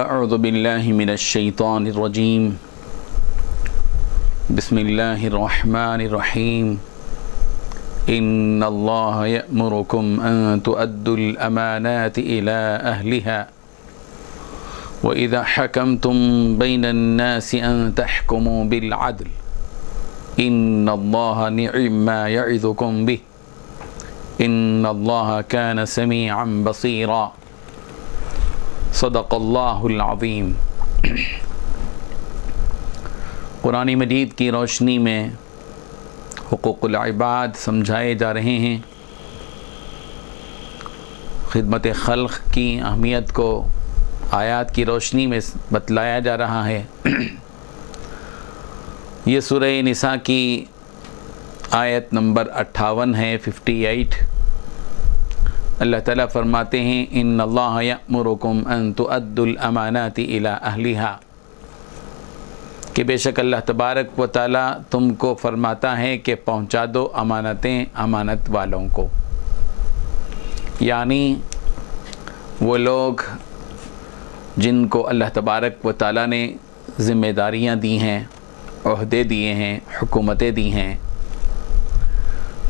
اعوذ باللہ من الشیطان الرجیم بسم اللہ الرحمن الرحیم ان اللہ یأمرکم ان تؤدوا الامانات الى اہلها وَإِذَا حَكَمْتُمْ بَيْنَ النَّاسِ أَن تَحْكُمُوا بِالْعَدْلِ إِنَّ اللَّهَ نِعِمَّ مَا يَعِظُكُمْ بِهِ إِنَّ اللَّهَ كَانَ سَمِيعًا بَصِيرًا صدق اللہ العظیم۔ قرآن مجید کی روشنی میں حقوق العباد سمجھائے جا رہے ہیں، خدمت خلق کی اہمیت کو آیات کی روشنی میں بتلایا جا رہا ہے۔ یہ سورہ نساء کی آیت نمبر 58 ہے، 58۔ اللہ تعالیٰ فرماتے ہیں ان اللہ یأمرکم ان تؤدوا الامانات الی اہلها، کہ بے شک اللہ تبارک و تعالیٰ تم کو فرماتا ہے کہ پہنچا دو امانتیں امانت والوں کو، یعنی وہ لوگ جن کو اللہ تبارک و تعالیٰ نے ذمہ داریاں دی ہیں، عہدے دیے ہیں، حکومتیں دی ہیں،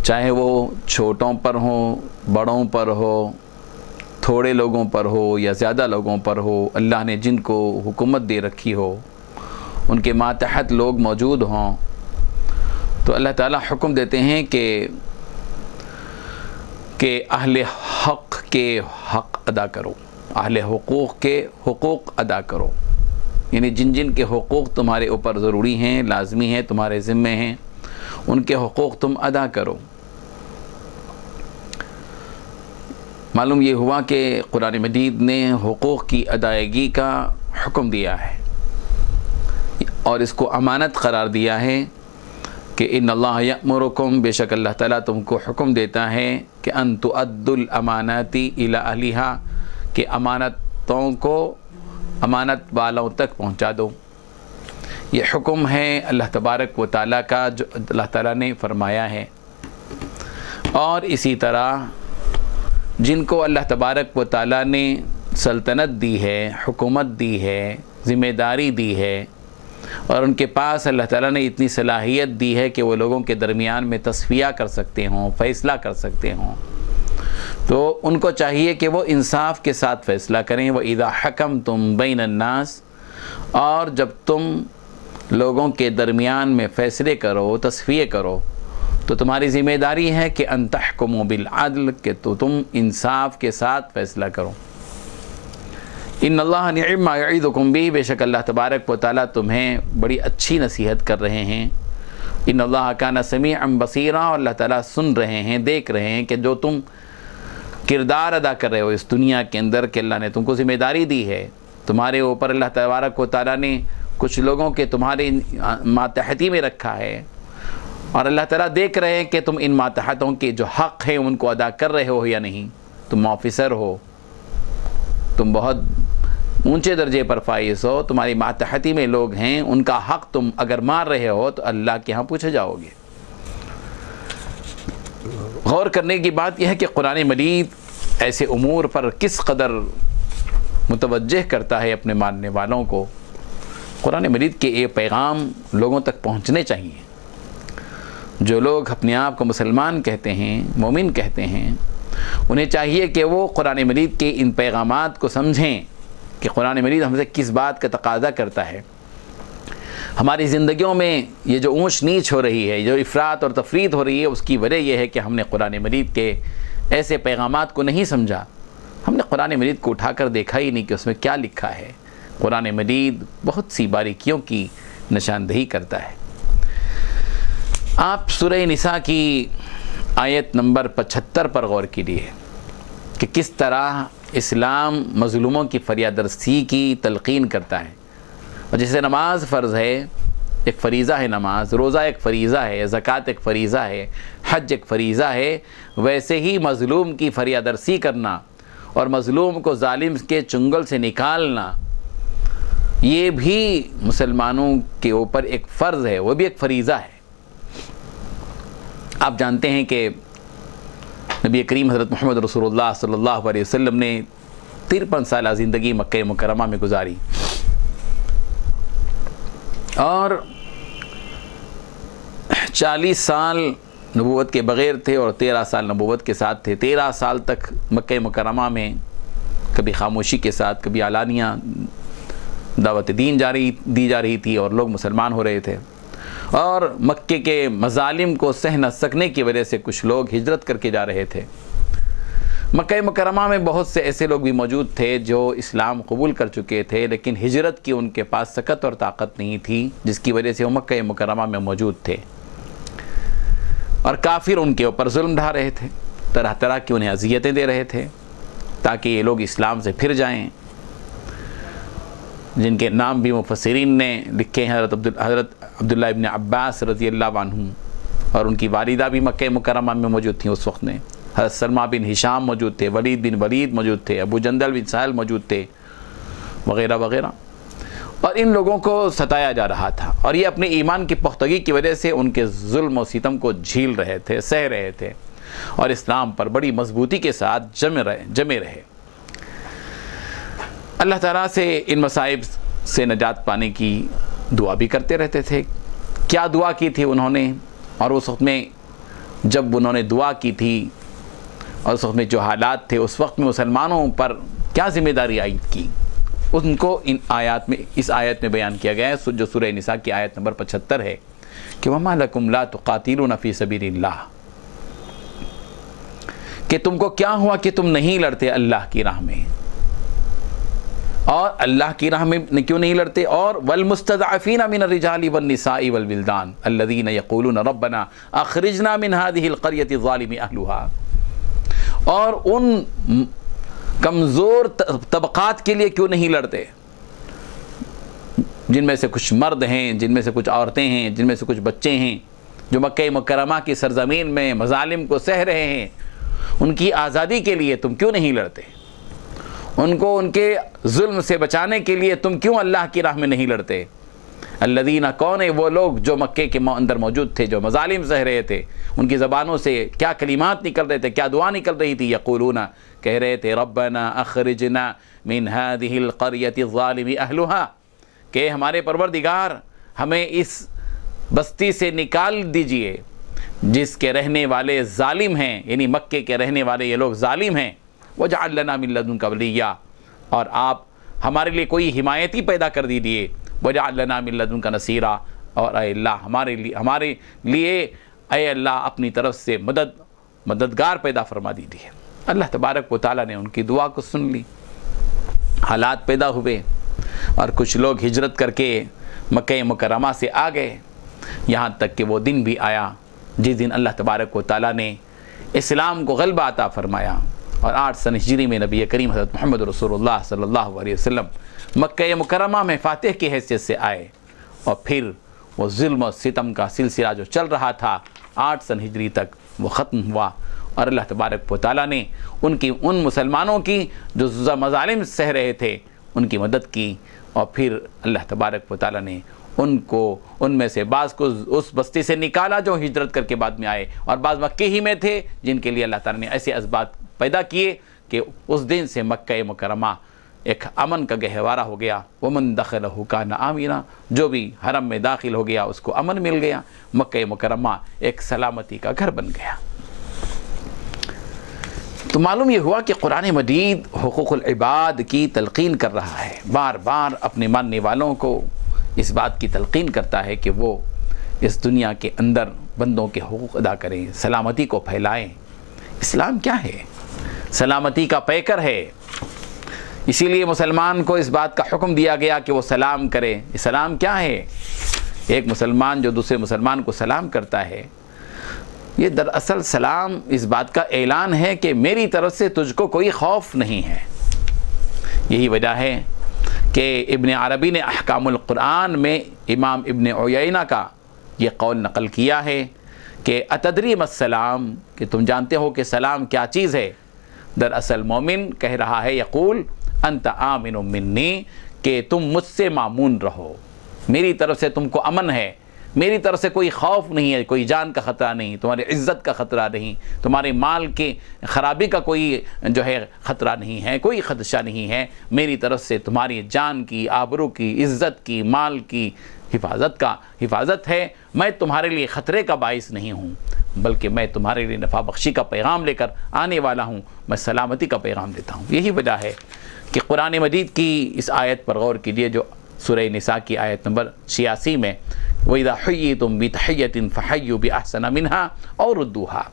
چاہے وہ چھوٹوں پر ہوں، بڑوں پر ہو، تھوڑے لوگوں پر ہو یا زیادہ لوگوں پر ہو، اللہ نے جن کو حکومت دے رکھی ہو، ان کے ماتحت لوگ موجود ہوں، تو اللہ تعالیٰ حکم دیتے ہیں کہ اہل حق کے حق ادا کرو، اہل حقوق کے حقوق ادا کرو، یعنی جن جن کے حقوق تمہارے اوپر ضروری ہیں، لازمی ہیں، تمہارے ذمے ہیں، ان کے حقوق تم ادا کرو۔ معلوم یہ ہوا کہ قرآن مجید نے حقوق کی ادائیگی کا حکم دیا ہے اور اس کو امانت قرار دیا ہے کہ ان اللہ یأمرکم، بے شک اللہ تعالیٰ تم کو حکم دیتا ہے کہ ان تؤدوا الامانات الی اہلها، کہ امانتوں کو امانت والوں تک پہنچا دو۔ یہ حکم ہے اللہ تبارک و تعالیٰ کا جو اللہ تعالیٰ نے فرمایا ہے، اور اسی طرح جن کو اللہ تبارک و تعالیٰ نے سلطنت دی ہے، حکومت دی ہے، ذمہ داری دی ہے، اور ان کے پاس اللہ تعالیٰ نے اتنی صلاحیت دی ہے کہ وہ لوگوں کے درمیان میں تصفیہ کر سکتے ہوں، فیصلہ کر سکتے ہوں، تو ان کو چاہیے کہ وہ انصاف کے ساتھ فیصلہ کریں۔ وَإِذَا حَكَمْتُمْ بَيْنَ النَّاسِ، اور جب تم لوگوں کے درمیان میں فیصلے کرو، تصفیہ کرو، تو تمہاری ذمہ داری ہے کہ ان تحکموا بالعدل، کہ تو تم انصاف کے ساتھ فیصلہ کرو۔ ان اللہ نعم ما یعظکم بہ، بے شک اللہ تبارک و تعالیٰ تمہیں بڑی اچھی نصیحت کر رہے ہیں۔ ان اللہ کان سمیعا بصیرا، اور اللہ تعالیٰ سن رہے ہیں، دیکھ رہے ہیں کہ جو تم کردار ادا کر رہے ہو اس دنیا کے اندر، کہ اللہ نے تم کو ذمہ داری دی ہے، تمہارے اوپر اللہ تبارک و تعالیٰ نے کچھ لوگوں کے تمہارے ماتحتی میں رکھا ہے، اور اللہ تعالیٰ دیکھ رہے ہیں کہ تم ان ماتحتوں کے جو حق ہیں ان کو ادا کر رہے ہو یا نہیں۔ تم آفیسر ہو، تم بہت اونچے درجے پر فائز ہو، تمہاری ماتحتی میں لوگ ہیں، ان کا حق تم اگر مار رہے ہو تو اللہ کے ہاں پوچھے جاؤ گے۔ غور کرنے کی بات یہ ہے کہ قرآن مجید ایسے امور پر کس قدر متوجہ کرتا ہے اپنے ماننے والوں کو۔ قرآن مجید کے یہ پیغام لوگوں تک پہنچنے چاہیے۔ جو لوگ اپنے آپ کو مسلمان کہتے ہیں، مومن کہتے ہیں، انہیں چاہیے کہ وہ قرآن مجید کے ان پیغامات کو سمجھیں کہ قرآن مجید ہم سے کس بات کا تقاضا کرتا ہے۔ ہماری زندگیوں میں یہ جو اونچ نیچ ہو رہی ہے، جو افراط اور تفریط ہو رہی ہے، اس کی وجہ یہ ہے کہ ہم نے قرآن مجید کے ایسے پیغامات کو نہیں سمجھا۔ ہم نے قرآن مجید کو اٹھا کر دیکھا ہی نہیں کہ اس میں کیا لکھا ہے۔ قرآن مجید بہت سی باریکیوں کی نشاندہی کرتا ہے۔ آپ سورہ نساء کی آیت نمبر 75 پر غور کیجیے کہ کس طرح اسلام مظلوموں کی فریاد رسی کی تلقین کرتا ہے۔ اور جیسے نماز فرض ہے، ایک فریضہ ہے نماز، روزہ ایک فریضہ ہے، زکوٰۃ ایک فریضہ ہے، حج ایک فریضہ ہے، ویسے ہی مظلوم کی فریاد رسی کرنا اور مظلوم کو ظالم کے چنگل سے نکالنا، یہ بھی مسلمانوں کے اوپر ایک فرض ہے، وہ بھی ایک فریضہ ہے۔ آپ جانتے ہیں کہ نبی کریم حضرت محمد رسول اللہ صلی اللہ علیہ وسلم نے 53 سالہ زندگی مکہ مکرمہ میں گزاری، اور 40 سال نبوت کے بغیر تھے اور 13 سال نبوت کے ساتھ تھے۔ 13 سال تک مکہ مکرمہ میں کبھی خاموشی کے ساتھ، کبھی علانیہ دعوت دین دی جا رہی تھی اور لوگ مسلمان ہو رہے تھے، اور مکے کے مظالم کو سہ نہ سکنے کی وجہ سے کچھ لوگ ہجرت کر کے جا رہے تھے۔ مکہ مکرمہ میں بہت سے ایسے لوگ بھی موجود تھے جو اسلام قبول کر چکے تھے، لیکن ہجرت کی ان کے پاس سکت اور طاقت نہیں تھی، جس کی وجہ سے وہ مکہ مکرمہ میں موجود تھے، اور کافر ان کے اوپر ظلم ڈھا رہے تھے، طرح طرح کی انہیں اذیتیں دے رہے تھے تاکہ یہ لوگ اسلام سے پھر جائیں، جن کے نام بھی مفسرین نے لکھے ہیں۔ حضرت عبداللہ ابن عباس رضی اللہ عنہ، اور ان کی والدہ بھی مکہ مکرمہ میں موجود تھیں اس وقت میں، حضرت سلمہ بن ہشام موجود تھے، ولید بن ولید موجود تھے، ابو جندل بن سہل موجود تھے، وغیرہ وغیرہ، اور ان لوگوں کو ستایا جا رہا تھا، اور یہ اپنے ایمان کی پختگی کی وجہ سے ان کے ظلم و ستم کو جھیل رہے تھے، سہ رہے تھے، اور اسلام پر بڑی مضبوطی کے ساتھ جمے رہے۔ اللہ تعالیٰ سے ان مصائب سے نجات پانے کی دعا بھی کرتے رہتے تھے۔ کیا دعا کی تھی انہوں نے، اور اس وقت میں جب انہوں نے دعا کی تھی اور اس وقت میں جو حالات تھے، اس وقت میں مسلمانوں پر کیا ذمہ داری عائد کی، ان کو اس آیت میں بیان کیا گیا ہے، جو سورہ نساء کی آیت نمبر 75 ہے کہ وَمَا لَكُمْ لَا تُقَاتِلُونَ فِي سَبِيلِ اللَّهِ، کہ تم کو کیا ہوا کہ تم نہیں لڑتے اللہ کی راہ میں، اور اللہ کی راہ میں کیوں نہیں لڑتے، اور وَالْمُسْتَضْعَفِينَ مِنَ الرِّجَالِ وَالنِّسَاءِ وَالْوِلْدَانِ الَّذِينَ يَقُولُونَ رَبَّنَا أَخْرِجْنَا مِنْ هَذِهِ الْقَرْيَةِ الظَّالِمِ أَهْلُهَا، اور ان کمزور طبقات کے لیے کیوں نہیں لڑتے، جن میں سے کچھ مرد ہیں، جن میں سے کچھ عورتیں ہیں، جن میں سے کچھ بچے ہیں، جو مکہ مکرمہ کی سرزمین میں مظالم کو سہ رہے ہیں، ان کی آزادی کے لیے تم کیوں نہیں لڑتے، ان کو ان کے ظلم سے بچانے کے لیے تم کیوں اللہ کی راہ میں نہیں لڑتے۔ الذین، کون ہے وہ لوگ جو مکے کے اندر موجود تھے، جو مظالم سہ رہے تھے، ان کی زبانوں سے کیا کلمات نکل رہے تھے، کیا دعا نکل رہی تھی، یقولون، کہہ رہے تھے ربنا اخرجنا من هذه القرية الظالم اهلها، کہ ہمارے پروردگار ہمیں اس بستی سے نکال دیجئے جس کے رہنے والے ظالم ہیں، یعنی مکے کے رہنے والے یہ لوگ ظالم ہیں، وَجْعَلْ لَنَا مِن لَّدُنْكَ وَلِيًّا، اور آپ ہمارے لیے کوئی حمایتی پیدا کر دیجئے، وَجْعَلْ لَنَا مِن لَّدُنْكَ نَصِيرًا، اور اے اللہ ہمارے لیے اے اللہ اپنی طرف سے مددگار پیدا فرما دیجئے۔ اللہ تبارک و تعالیٰ نے ان کی دعا کو سن لی، حالات پیدا ہوئے، اور کچھ لوگ ہجرت کر کے مکہ مکرمہ سے آ گئے، یہاں تک کہ وہ دن بھی آیا جس دن اللہ تبارک و تعالیٰ نے اسلام کو غلبہ عطا فرمایا، اور 8 سن ہجری میں نبی کریم حضرت محمد رسول اللہ صلی اللہ علیہ وسلم مکہ مکرمہ میں فاتح کی حیثیت سے آئے، اور پھر وہ ظلم و ستم کا سلسلہ جو چل رہا تھا 8 سن ہجری تک وہ ختم ہوا، اور اللہ تبارک و تعالیٰ نے ان مسلمانوں کی جو مظالم سہ رہے تھے ان کی مدد کی، اور پھر اللہ تبارک و تعالیٰ نے ان میں سے بعض کو اس بستی سے نکالا جو ہجرت کر کے بعد میں آئے، اور بعض مکے ہی میں تھے جن کے لیے اللہ تعالیٰ نے ایسے اسباب پیدا کیے کہ اس دن سے مکہ مکرمہ ایک امن کا گہوارہ ہو گیا۔ وَمَن دَخَلَهُ كَانَ آمِنًا، جو بھی حرم میں داخل ہو گیا اس کو امن مل گیا، مکہ مکرمہ ایک سلامتی کا گھر بن گیا۔ تو معلوم یہ ہوا کہ قرآن مجید حقوق العباد کی تلقین کر رہا ہے، بار بار اپنے ماننے والوں کو اس بات کی تلقین کرتا ہے کہ وہ اس دنیا کے اندر بندوں کے حقوق ادا کریں، سلامتی کو پھیلائیں۔ اسلام کیا ہے؟ سلامتی کا پیکر ہے، اسی لیے مسلمان کو اس بات کا حکم دیا گیا کہ وہ سلام کرے۔ سلام کیا ہے؟ ایک مسلمان جو دوسرے مسلمان کو سلام کرتا ہے، یہ دراصل سلام اس بات کا اعلان ہے کہ میری طرف سے تجھ کو کوئی خوف نہیں ہے۔ یہی وجہ ہے کہ ابن عربی نے احکام القرآن میں امام ابن عیینہ کا یہ قول نقل کیا ہے کہ اتدری ما السلام، کہ تم جانتے ہو کہ سلام کیا چیز ہے؟ دراصل مومن کہہ رہا ہے، یقول انت آمن منی، کہ تم مجھ سے مامون رہو، میری طرف سے تم کو امن ہے، میری طرف سے کوئی خوف نہیں ہے، کوئی جان کا خطرہ نہیں، تمہاری عزت کا خطرہ نہیں، تمہارے مال کے خرابی کا کوئی جو ہے خطرہ نہیں ہے، کوئی خدشہ نہیں ہے، میری طرف سے تمہاری جان کی، آبرو کی، عزت کی، مال کی حفاظت ہے، میں تمہارے لیے خطرے کا باعث نہیں ہوں، بلکہ میں تمہارے لیے نفع بخشی کا پیغام لے کر آنے والا ہوں، میں سلامتی کا پیغام دیتا ہوں۔ یہی وجہ ہے کہ قرآن مجید کی اس آیت پر غور کیجئے جو سورہ نساء کی آیت نمبر 86 میں وَإِذَا حُيِّيتُم بِتَحِيَّةٍ فَحَيُّوا بِأَحْسَنَ مِنْهَا أَوْ رُدُّوهَا،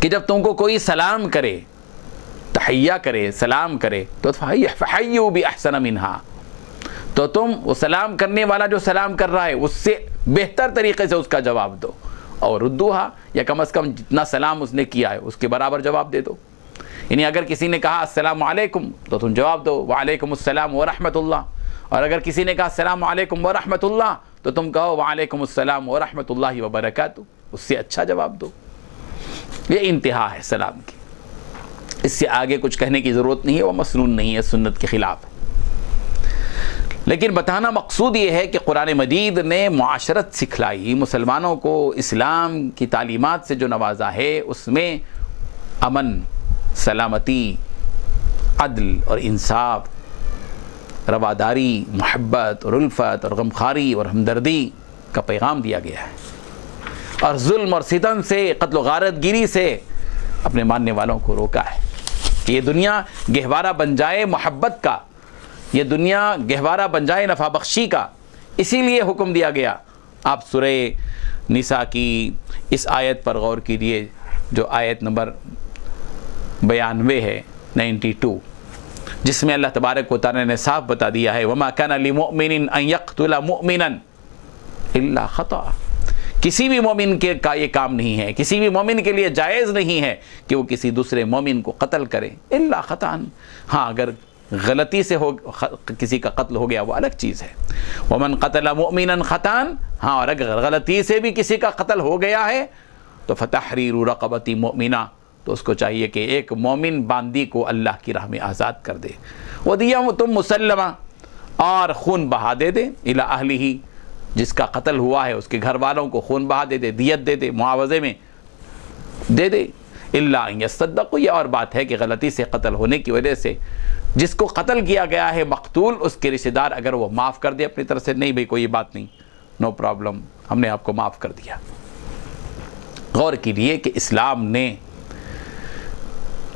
کہ جب تم کو کوئی سلام کرے، تحیہ کرے، سلام کرے، تو فَحَيُّوا بِأَحْسَنَ مِنْهَا، تو تم وہ سلام کرنے والا جو سلام کر رہا ہے اس سے بہتر طریقے سے اس کا جواب دو، اور ردوها، یا کم از کم جتنا سلام اس نے کیا ہے اس کے برابر جواب دے دو۔ یعنی اگر کسی نے کہا السلام علیکم تو تم جواب دو وعلیکم السلام ورحمۃ اللہ، اور اگر کسی نے کہا السلام علیکم ورحمۃ اللہ تو تم کہو وعلیکم السلام ورحمۃ اللہ وبرکاتہ، اس سے اچھا جواب دو۔ یہ انتہا ہے سلام کی، اس سے آگے کچھ کہنے کی ضرورت نہیں ہے، وہ مسنون نہیں ہے، سنت کے خلاف ہے۔ لیکن بتانا مقصود یہ ہے کہ قرآن مجید نے معاشرت سکھلائی، مسلمانوں کو اسلام کی تعلیمات سے جو نوازا ہے اس میں امن، سلامتی، عدل اور انصاف، رواداری، محبت اور الفت اور غمخواری اور ہمدردی کا پیغام دیا گیا ہے، اور ظلم اور ستم سے، قتل و غارت گیری سے اپنے ماننے والوں کو روکا ہے کہ یہ دنیا گہوارہ بن جائے محبت کا، یہ دنیا گہوارہ بن جائے نفع بخشی کا، اسی لیے حکم دیا گیا۔ آپ سورہ نساء کی اس آیت پر غور کیجئے جو آیت نمبر 92 ہے، 92، جس میں اللہ تبارک و تعالی نے صاف بتا دیا ہے وَمَا كَانَ لِمُؤْمِنٍ أَن يَقْتُلَ مُؤْمِنًا إِلَّا خَطَأً، کسی بھی مومن کا یہ کام نہیں ہے، کسی بھی مومن کے لیے جائز نہیں ہے کہ وہ کسی دوسرے مومن کو قتل کرے، إِلَّا خَطَأً، ہاں اگر غلطی سے کسی کا قتل ہو گیا وہ الگ چیز ہے، وَمَنْ قَتَلَ مُؤْمِنًا خَطَأً، ہاں اور اگر غلطی سے بھی کسی کا قتل ہو گیا ہے تو فَتَحْرِيرُ رَقَبَةٍ مُؤْمِنَةٍ، تو اس کو چاہیے کہ ایک مومن باندی کو اللہ کی راہ میں آزاد کر دے، وَدِيَةٌ مُسَلَّمَةٌ، اور خون بہا دے دے، إِلَىٰ أَهْلِهِ، جس کا قتل ہوا ہے اس کے گھر والوں کو خون بہا دے دے، دیت دے دے، معاوضے میں دے دے، إِلَّا أَن يَصَّدَّقُوا، یہ اور بات ہے کہ غلطی سے قتل ہونے کی وجہ سے جس کو قتل کیا گیا ہے مقتول، اس کے رشتہ دار اگر وہ معاف کر دے اپنی طرف سے، نہیں بھئی کوئی بات نہیں، نو پرابلم، ہم نے آپ کو معاف کر دیا۔ غور کیجئے کہ اسلام نے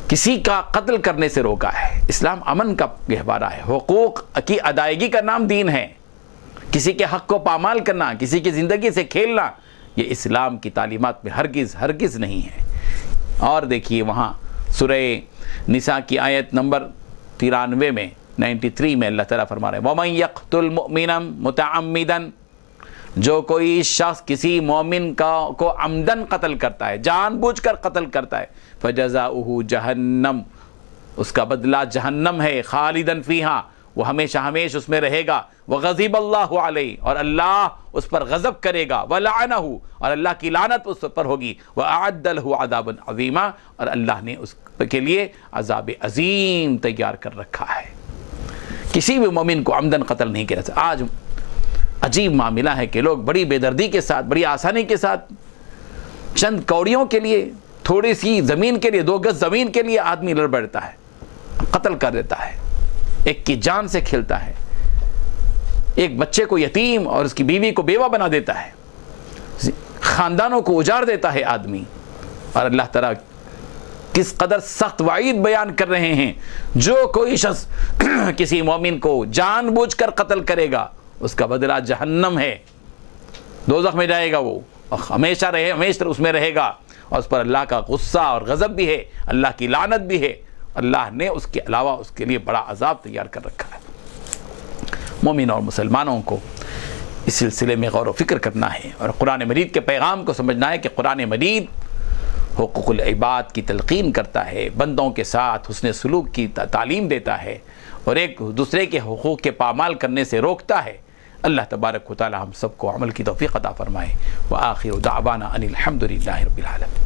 کسی کا قتل کرنے سے روکا ہے، اسلام امن کا گہوارہ ہے، حقوق کی ادائیگی کا نام دین ہے، کسی کے حق کو پامال کرنا، کسی کی زندگی سے کھیلنا، یہ اسلام کی تعلیمات میں ہرگز نہیں ہے۔ اور دیکھیے وہاں سورہ نساء کی آیت نمبر 93 میں 93 میں اللہ تعالیٰ فرما رہے ہیں وَمَن يَقْتُلْ مُؤْمِنًا مُتَعَمِّدًا، جو کوئی شخص کسی مومن کو عمدن قتل کرتا ہے، جان بوجھ کر قتل کرتا ہے، فَجَزَاؤُهُ جَهَنَّمُ، اس کا بدلہ جہنم ہے، خالداً فیہا، وہ ہمیشہ اس میں رہے گا، وَغَضِبَ اللَّهُ عَلَيْهِ، اور اللہ اس پر غضب کرے گا، وَلَعَنَهُ، اور اللہ کی لعنت اس پر ہوگی، وَأَعَدَّ لَهُ عَذَابًا عَظِيمًا، اور اللہ نے اس کے لیے عذاب عظیم تیار کر رکھا ہے۔ کسی بھی مومن کو عمدن قتل نہیں کیا جاتا۔ آج عجیب معاملہ ہے کہ لوگ بڑی بے دردی کے ساتھ، بڑی آسانی کے ساتھ، چند کوڑیوں کے لیے، تھوڑی سی زمین کے لیے، 2 گز زمین کے لیے آدمی لڑ بیٹھتا ہے، قتل کر دیتا ہے، ایک کی جان سے کھیلتا ہے، ایک بچے کو یتیم اور اس کی بیوی کو بیوہ بنا دیتا ہے، خاندانوں کو اجاڑ دیتا ہے آدمی، اور اللہ تعالیٰ کس قدر سخت وعید بیان کر رہے ہیں، جو کوئی شخص کسی مومن کو جان بوجھ کر قتل کرے گا اس کا بدلہ جہنم ہے، دوزخ میں جائے گا، وہ ہمیشہ اس میں رہے گا، اور اس پر اللہ کا غصہ اور غضب بھی ہے، اللہ کی لعنت بھی ہے، اللہ نے اس کے علاوہ اس کے لیے بڑا عذاب تیار کر رکھا ہے۔ مومن اور مسلمانوں کو اس سلسلے میں غور و فکر کرنا ہے، اور قرآن مجید کے پیغام کو سمجھنا ہے کہ قرآن مجید حقوق العباد کی تلقین کرتا ہے، بندوں کے ساتھ حسن سلوک کی تعلیم دیتا ہے، اور ایک دوسرے کے حقوق کے پامال کرنے سے روکتا ہے۔ اللہ تبارک و تعالی ہم سب کو عمل کی توفیق عطا فرمائے۔ وآخر دعوانا ان الحمد للہ رب العالمین۔